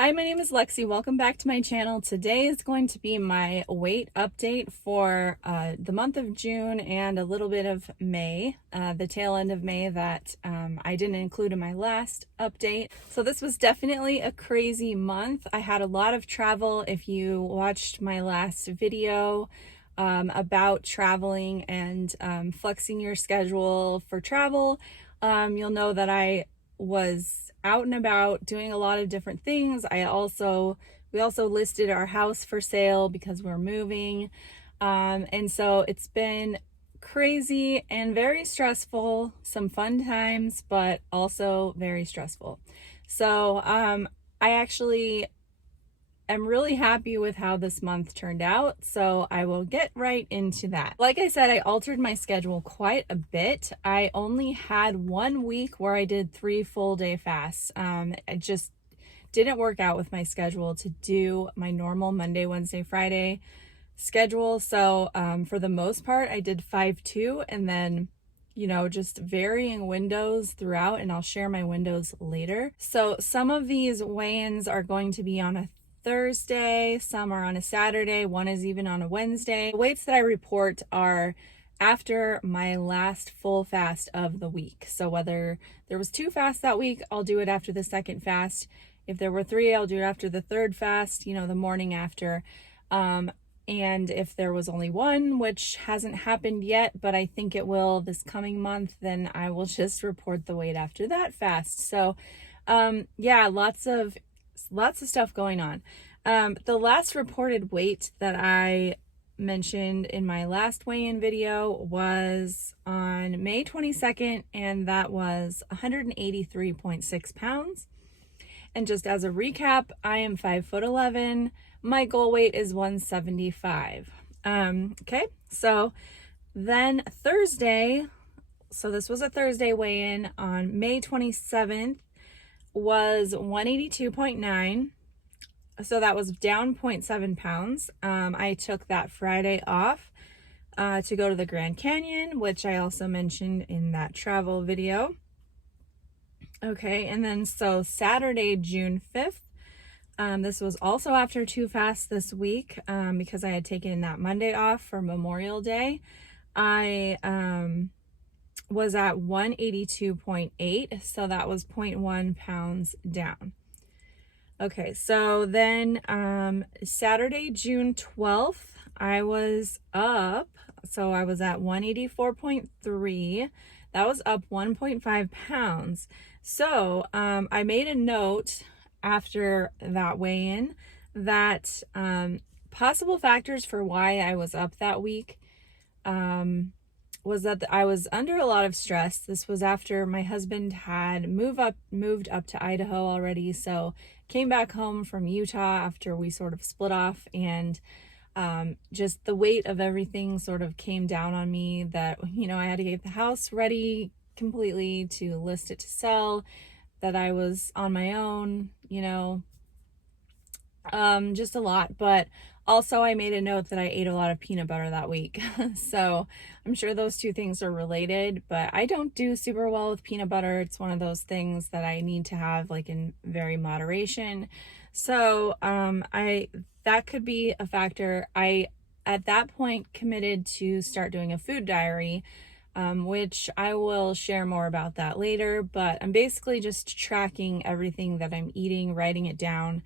Hi, my name is Lexi. Welcome back to my channel. Today is going to be my weight update for the month of June and a little bit of May, the tail end of May that I didn't include in my last update. So this was definitely a crazy month. I had a lot of travel. If you watched my last video about traveling and flexing your schedule for travel, you'll know that I was out and about doing a lot of different things. We also listed our house for sale because we're moving. And so it's been crazy and very stressful, some fun times, but also very stressful. So I actually am really happy with how this month turned out, so I will get right into that. Like I said, I altered my schedule quite a bit. I only had 1 week where I did 3 full day fasts. It just didn't work out with my schedule to do my normal Monday, Wednesday, Friday schedule. So for the most part, I did 5-2 and then just varying windows throughout, and I'll share my windows later. So some of these weigh-ins are going to be on a Thursday, some are on a Saturday, one is even on a Wednesday. The weights that I report are after my last full fast of the week. So whether there was 2 fasts that week, I'll do it after the second fast. If there were 3, I'll do it after the third fast, the morning after. And if there was only 1, which hasn't happened yet, but I think it will this coming month, then I will just report the weight after that fast. So yeah, lots of stuff going on. The last reported weight that I mentioned in my last weigh-in video was on May 22nd, and that was 183.6 pounds. And just as a recap, I am 5'11". My goal weight is 175. Okay, so then Thursday, so this was a Thursday weigh-in on May 27th, was 182.9. So that was down 0.7 pounds. I took that Friday off to go to the Grand Canyon, which I also mentioned in that travel video. Okay, and then so Saturday, June 5th, this was also after 2 fasts this week because I had taken that Monday off for Memorial Day. I was at 182.8, so that was 0.1 pounds down. Okay, so then Saturday, June 12th, I was up, so I was at 184.3. That was up 1.5 pounds. So I made a note after that weigh-in that possible factors for why I was up that week was that I was under a lot of stress. This was after my husband had moved up to Idaho already, so came back home from Utah after we sort of split off, and just the weight of everything sort of came down on me that, I had to get the house ready completely to list it to sell, that I was on my own, just a lot. But also I made a note that I ate a lot of peanut butter that week. So I'm sure those two things are related, but I don't do super well with peanut butter. It's one of those things that I need to have like in very moderation. So that could be a factor. I at that point committed to start doing a food diary, which I will share more about that later, but I'm basically just tracking everything that I'm eating, writing it down,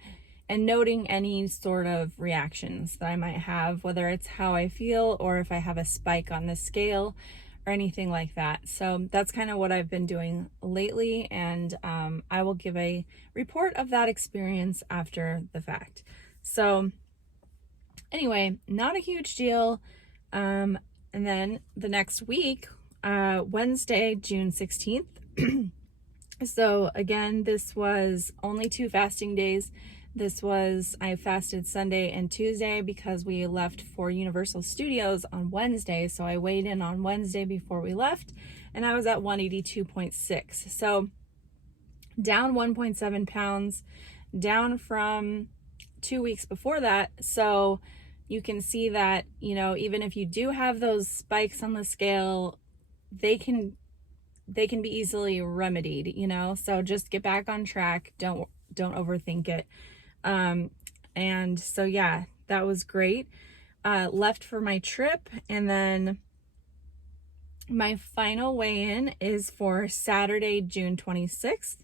and noting any sort of reactions that I might have, whether it's how I feel or if I have a spike on the scale or anything like that. So that's kind of what I've been doing lately, and I will give a report of that experience after the fact. So anyway, not a huge deal. And then the next week, Wednesday, June 16th. So again, this was only 2 fasting days. I fasted Sunday and Tuesday because we left for Universal Studios on Wednesday. So I weighed in on Wednesday before we left, and I was at 182.6. So down 1.7 pounds, down from 2 weeks before that. So you can see that, even if you do have those spikes on the scale, they can be easily remedied, so just get back on track. Don't overthink it. And so yeah, that was great. Left for my trip, and then my final weigh-in is for Saturday, June 26th.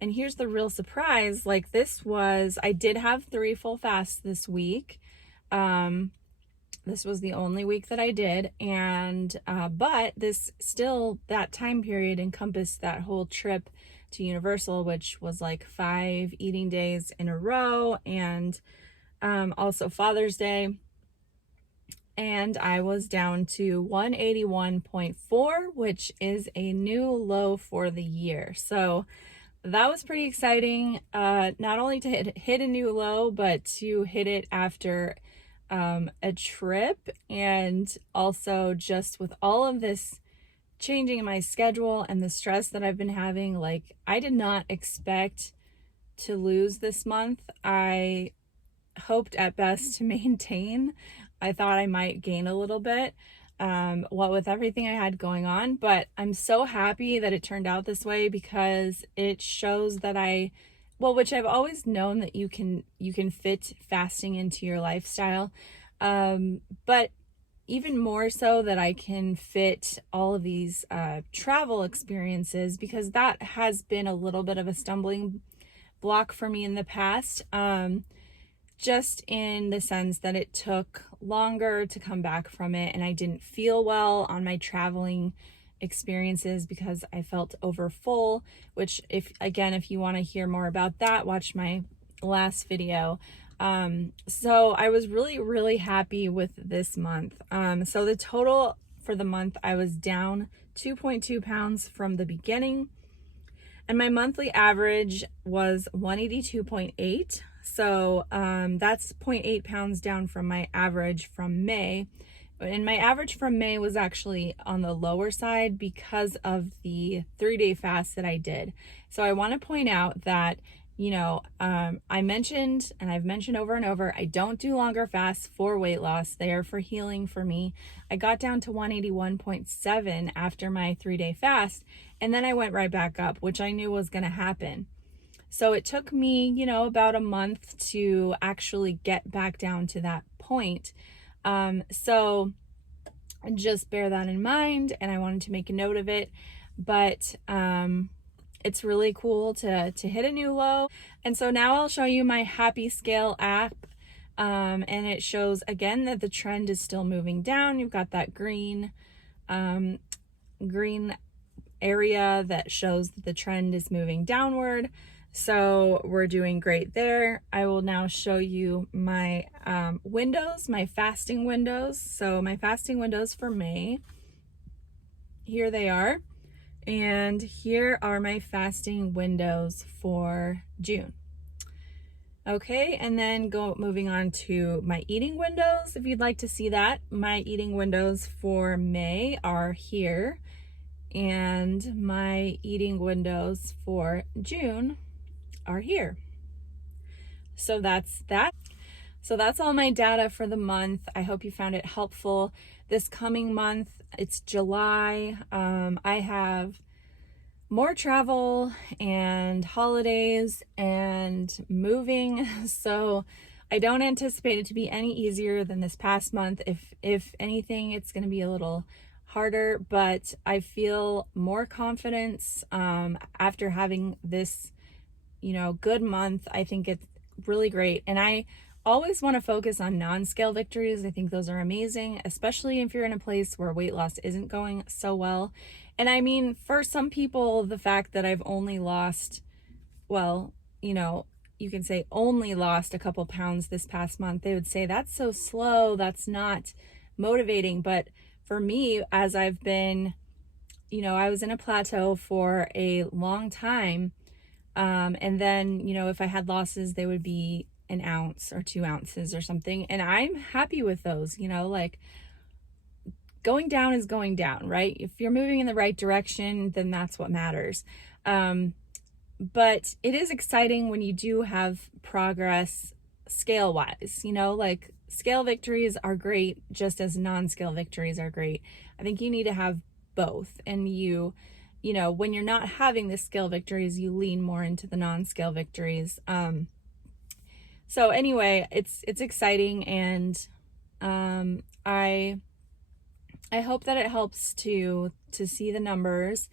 And here's the real surprise. Like, I did have 3 full fasts this week. This was the only week that I did. And, but that time period encompassed that whole trip to Universal, which was like 5 eating days in a row, and, also Father's Day. And I was down to 181.4, which is a new low for the year. So that was pretty exciting. Not only to hit a new low, but to hit it after a trip, and also just with all of this changing in my schedule and the stress that I've been having. Like, I did not expect to lose this month. I hoped at best to maintain. I thought I might gain a little bit, what with everything I had going on, but I'm so happy that it turned out this way, because it shows that which I've always known, that you can fit fasting into your lifestyle, but even more so that I can fit all of these travel experiences, because that has been a little bit of a stumbling block for me in the past. Just in the sense that it took longer to come back from it, and I didn't feel well on my traveling experiences because I felt over full, which if you want to hear more about that, watch my last video. So I was really, really happy with this month. So the total for the month, I was down 2.2 pounds from the beginning, and my monthly average was 182.8. So that's 0.8 pounds down from my average from May. And my average from May was actually on the lower side because of the 3-day fast that I did. So I want to point out that, I mentioned, and I've mentioned over and over, I don't do longer fasts for weight loss. They are for healing for me. I got down to 181.7 after my 3-day fast, and then I went right back up, which I knew was going to happen. So it took me, about a month to actually get back down to that point. So just bear that in mind, and I wanted to make a note of it. But it's really cool to hit a new low. And so now I'll show you my Happy Scale app. And it shows again that the trend is still moving down. You've got that green area that shows that the trend is moving downward. So we're doing great there. I will now show you my windows, my fasting windows. So my fasting windows for May, here they are. And here are my fasting windows for June. Okay, and then moving on to my eating windows. If you'd like to see that, my eating windows for May are here, and my eating windows for June are here. So that's that. So that's all my data for the month. I hope you found it helpful. This coming month, it's July. I have more travel and holidays and moving. So I don't anticipate it to be any easier than this past month. If anything, it's going to be a little harder, but I feel more confidence after having this, good month. I think it's really great. And I always want to focus on non-scale victories. I think those are amazing, especially if you're in a place where weight loss isn't going so well. And I mean, for some people, the fact that I've only lost, you can say only lost a couple pounds this past month, they would say that's so slow, that's not motivating. But for me, as I've been, I was in a plateau for a long time. And then, if I had losses, they would be an ounce or 2 ounces or something. And I'm happy with those, like going down is going down, right? If you're moving in the right direction, then that's what matters. But it is exciting when you do have progress scale wise, like scale victories are great, just as non-scale victories are great. I think you need to have both. And when you're not having the scale victories, you lean more into the non-scale victories. So anyway, it's exciting, and I hope that it helps to see the numbers.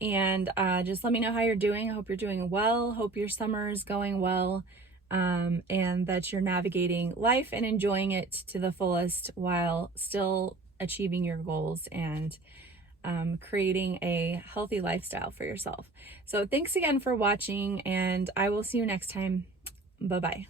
And just let me know how you're doing. I hope you're doing well. Hope your summer is going well, and that you're navigating life and enjoying it to the fullest while still achieving your goals and creating a healthy lifestyle for yourself. So thanks again for watching, and I will see you next time. Bye-bye.